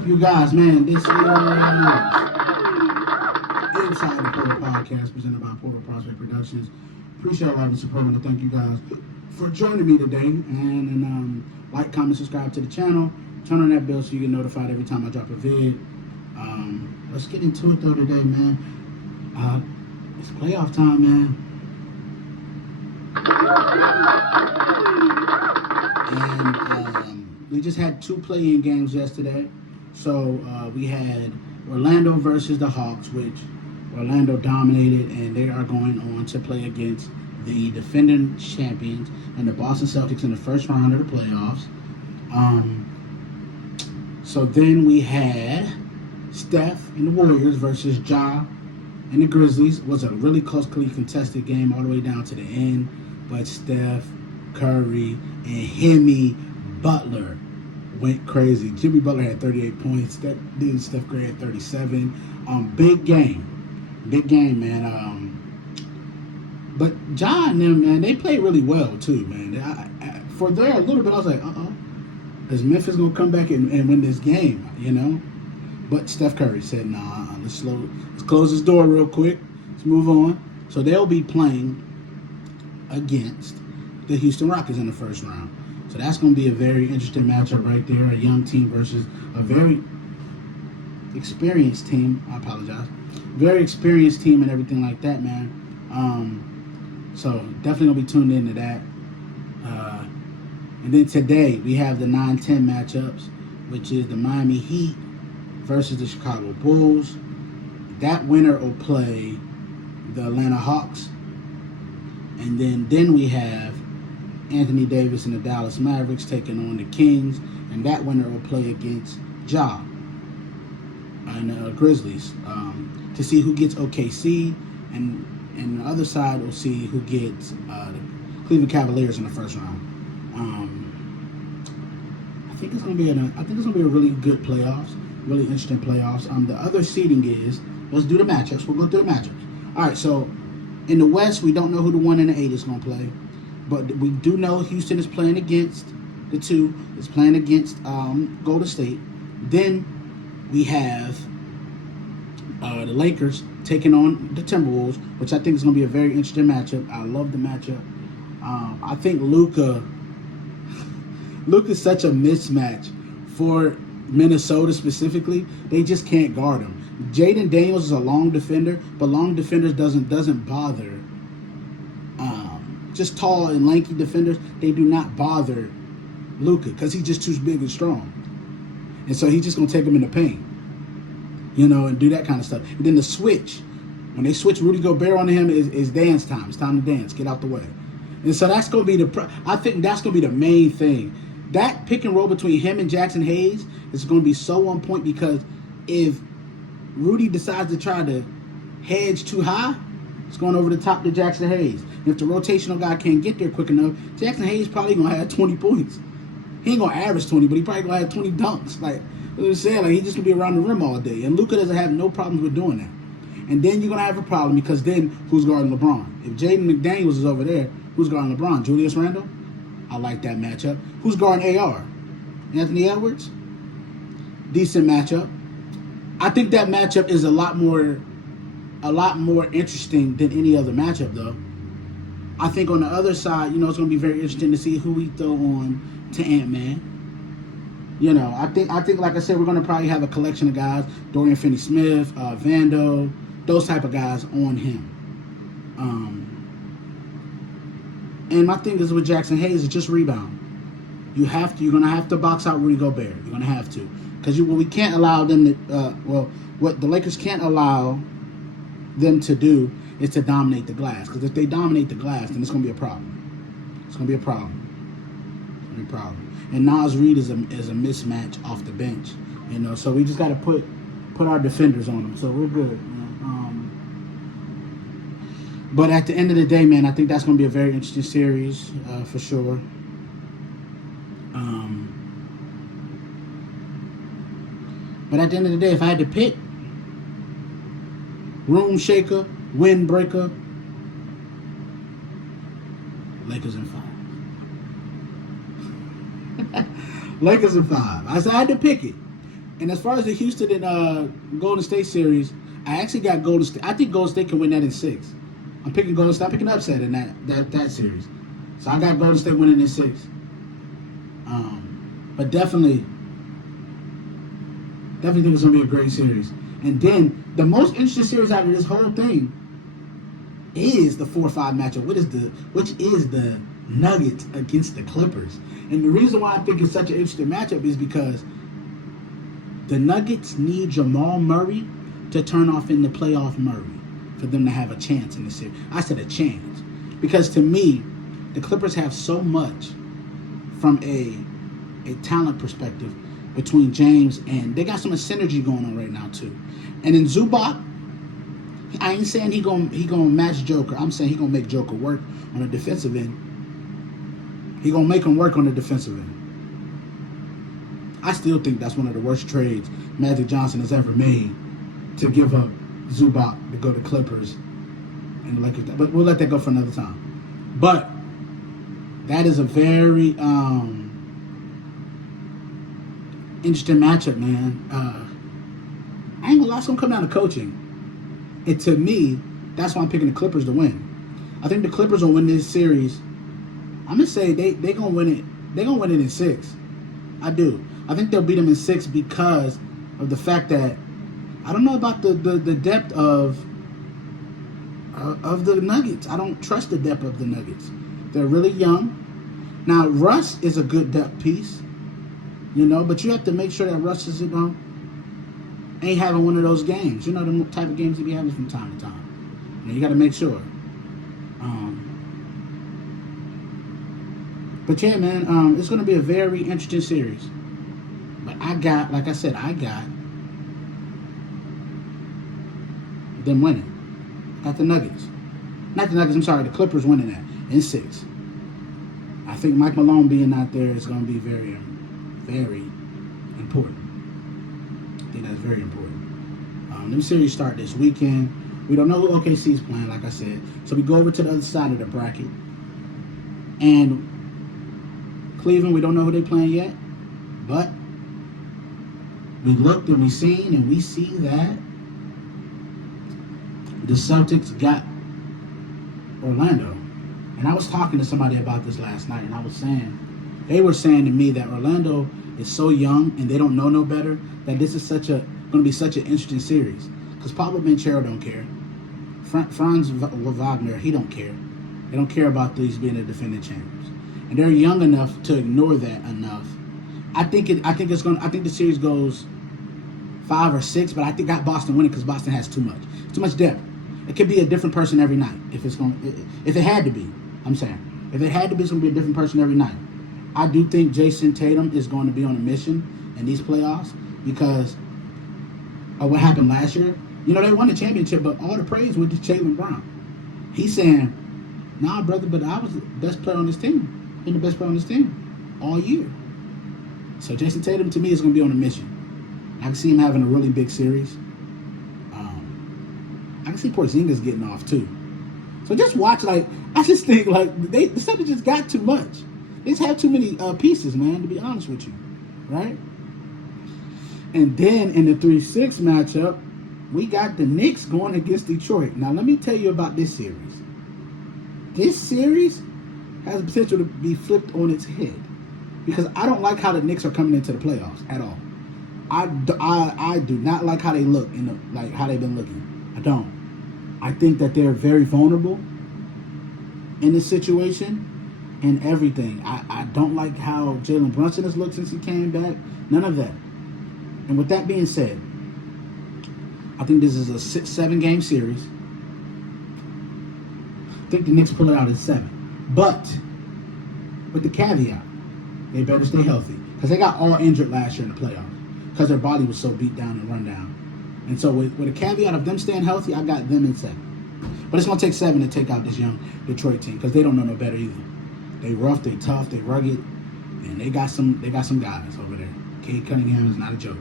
up, you guys? Man, this is Inside the Portal Podcast presented by Portal Prospect Productions. Appreciate all the support and thank you guys for joining me today. And like, comment, subscribe to the channel. Turn on that bell so you get notified every time I drop a vid. Let's get into it though today, man. It's playoff time, man. And we just had 2 play-in games yesterday. So we had Orlando versus the Hawks, which Orlando dominated, and they are going on to play against the defending champions and the Boston Celtics in the first round of the playoffs. So then we had Steph and the Warriors versus Ja and the Grizzlies. It was a really closely contested game all the way down to the end, but Steph, Curry, and Jimmy Butler went crazy. Jimmy Butler had 38 points. That dude Steph Curry had 37. Big game, man. But Ja and them, man, they played really well too, man. For there a little bit, I was like, is Memphis gonna come back and win this game? You know. But Steph Curry said, nah, let's close this door real quick. Let's move on. So they'll be playing against the Houston Rockets in the first round. So that's going to be a very interesting matchup right there. A young team versus a very experienced team. I apologize. Very experienced team and everything like that, man. So definitely going to be tuned into that. And then today we have the 9-10 matchups, which is the Miami Heat versus the Chicago Bulls. That winner will play the Atlanta Hawks. And then we have Anthony Davis and the Dallas Mavericks taking on the Kings. And that winner will play against Ja and the Grizzlies to see who gets OKC. And the other side will see who gets the Cleveland Cavaliers in the first round. I think it's gonna be a really good playoffs. Really interesting playoffs. The other seeding is, let's do the matchups. We'll go through the matchups. All right, so in the West, we don't know who the 1 and the 8 is going to play. But we do know Houston is playing against the 2. Is playing against Golden State. Then we have the Lakers taking on the Timberwolves, which I think is going to be a very interesting matchup. I love the matchup. I think Luka's such a mismatch for Minnesota specifically. They just can't guard him. Jaden Daniels is a long defender, but long defenders doesn't bother. Just tall and lanky defenders, they do not bother Luka because he's just too big and strong, and so he's just gonna take him in the paint, and do that kind of stuff. And then the switch, when they switch Rudy Gobert on him, is dance time. It's time to dance. Get out the way. And so that's gonna be I think that's gonna be the main thing. That pick and roll between him and Jackson Hayes is going to be so on point, because if Rudy decides to try to hedge too high, it's going over the top to Jackson Hayes. And if the rotational guy can't get there quick enough, Jackson Hayes probably going to have 20 points. He ain't going to average 20, but he probably going to have 20 dunks. Like, you know what I'm saying? Like, he's just going to be around the rim all day. And Luka doesn't have no problems with doing that. And then you're going to have a problem, because then who's guarding LeBron? If Jaden McDaniels is over there, who's guarding LeBron? Julius Randle? I like that matchup. Who's guarding AR? Anthony Edwards? Decent matchup. I think that matchup is a lot more interesting than any other matchup, though. I think on the other side, it's going to be very interesting to see who we throw on to Ant-Man. I think, like I said, we're going to probably have a collection of guys: Dorian Finney-Smith, Vando, those type of guys on him. And my thing is with Jackson Hayes is just rebound. You're going to have to box out Rudy Gobert. You're going to have to. Because we can't allow them to, what the Lakers can't allow them to do is to dominate the glass. Because if they dominate the glass, then it's going to be a problem. It's going to be a problem. And Nas Reed is a mismatch off the bench. So we just got to put our defenders on them. So we're good. But at the end of the day, man, I think that's going to be a very interesting series for sure. But at the end of the day, if I had to pick, room shaker, windbreaker, Lakers in 5. Lakers in 5. I said I had to pick it. And as far as the Houston and Golden State series, I actually got Golden State. I think Golden State can win that in 6. I'm picking Golden State. I'm picking upset in that series. So I got Golden State winning in 6. But definitely think it's gonna be a great series. And then the most interesting series out of this whole thing is the 4-5 matchup. Which is the Nuggets against the Clippers. And the reason why I think it's such an interesting matchup is because the Nuggets need Jamal Murray to turn off in the playoff Murray for them to have a chance in the series. I said a chance. Because to me, the Clippers have so much from a talent perspective between James, and they got so much synergy going on right now too. And in Zubac, I ain't saying he gonna match Joker. I'm saying he gonna make Joker work on the defensive end. He gonna make him work on the defensive end. I still think that's one of the worst trades Magic Johnson has ever made, to give up Zubac to go to Clippers and the Lakers. But we'll let that go for another time. But that is a very interesting matchup, man. I ain't gonna lie, it's gonna come down to coaching. And to me, that's why I'm picking the Clippers to win. I think the Clippers will win this series. I'm gonna say they gonna win it. They gonna win it in 6. I do. I think they'll beat them in 6 because of the fact that I don't know about the depth of the Nuggets. I don't trust the depth of the Nuggets. They're really young. Now Russ is a good depth piece, but you have to make sure that Russ is ain't having one of those games. The type of games he be having from time to time. You got to make sure. But yeah, man, it's going to be a very interesting series. But I got them winning. Got the Nuggets. Not the Nuggets, I'm sorry, the Clippers winning that in 6. I think Mike Malone being out there is going to be very, very important. I think that's very important. Them series start this weekend. We don't know who OKC is playing, like I said. So we go over to the other side of the bracket. And Cleveland, we don't know who they're playing yet. But we looked and we seen and we see that the Celtics got Orlando. And I was talking to somebody about this last night, and they were saying to me that Orlando is so young and they don't know no better, that this is going to be such an interesting series. Because Pablo Banchero don't care. Franz Wagner, he don't care. They don't care about these being the defending champions. And they're young enough to ignore that enough. I think the series goes 5 or 6, but I think got Boston winning because Boston has too much depth. It could be a different person every night if it had to be. I'm saying if it had to be, it's gonna be a different person every night. I do think Jason Tatum is going to be on a mission in these playoffs because of what happened last year. They won the championship, but all the praise went to Jaylen Brown. He's saying, "Nah, brother, but I was the best player on this team. Been the best player on this team all year." So Jason Tatum, to me, is going to be on a mission. I can see him having a really big series. I can see Porzingis getting off too. So just watch. I just think the Celtics just got too much. They just have too many pieces, man. To be honest with you, right? And then in the 3-6 matchup, we got the Knicks going against Detroit. Now let me tell you about this series. This series has the potential to be flipped on its head because I don't like how the Knicks are coming into the playoffs at all. I do not like how they look how they've been looking. I don't. I think that they're very vulnerable in this situation and everything. I don't like how Jalen Brunson has looked since he came back. None of that. And with that being said, I think this is a 7-game series. I think the Knicks pull it out in 7. But with the caveat, they better stay healthy because they got all injured last year in the playoffs because their body was so beat down and run down. And so with a caveat of them staying healthy, I got them in 7. But it's going to take 7 to take out this young Detroit team because they don't know no better either. They rough, they tough, they rugged, and they got some guys over there. Cade Cunningham is not a joke.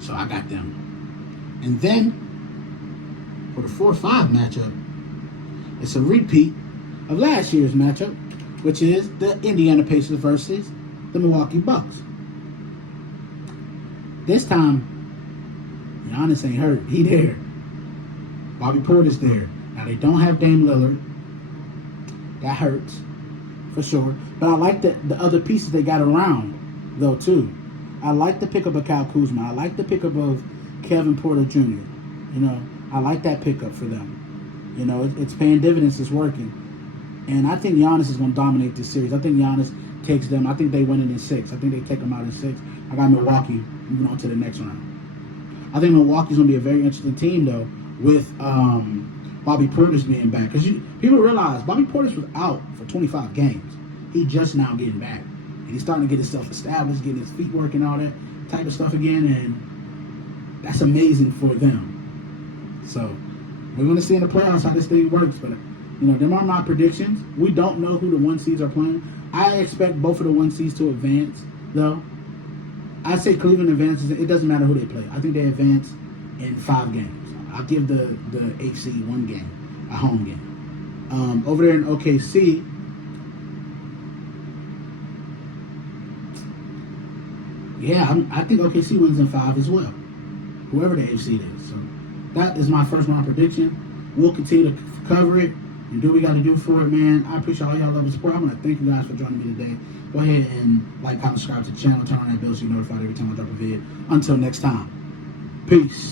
So I got them. And then for the 4-5 matchup, it's a repeat of last year's matchup, which is the Indiana Pacers versus the Milwaukee Bucks. This time, Giannis ain't hurt. He there. Bobby Porter's there. Now, they don't have Dame Lillard. That hurts, for sure. But I like the other pieces they got around, though, too. I like the pickup of Kyle Kuzma. I like the pickup of Kevin Porter Jr. You know, I like that pickup for them. You know, it's paying dividends. It's working. And I think Giannis is going to dominate this series. I think Giannis takes them. I think they win it in 6. I think they take them out in 6. I got Milwaukee moving on to the next round. I think Milwaukee's going to be a very interesting team, though, with Bobby Porter's being back. Because people realize Bobby Porter's was out for 25 games. He's just now getting back. And he's starting to get himself established, getting his feet working, all that type of stuff again. And that's amazing for them. So we're going to see in the playoffs how this thing works. But, you know, them are my predictions. We don't know who the 1 seeds are playing. I expect both of the 1 seeds to advance, though. I say Cleveland advances. It doesn't matter who they play. I think they advance in 5 games. I'll give the 8 seed 1 game, a home game. Over there in OKC, yeah, I think OKC wins in 5 as well. Whoever the 8 seed is. So that is my first round prediction. We'll continue to cover it and do what we got to do for it, man. I appreciate all y'all love and support. I want to thank you guys for joining me today. Go ahead and like, comment, subscribe to the channel, turn on that bell so you're notified every time I drop a video. Until next time, peace.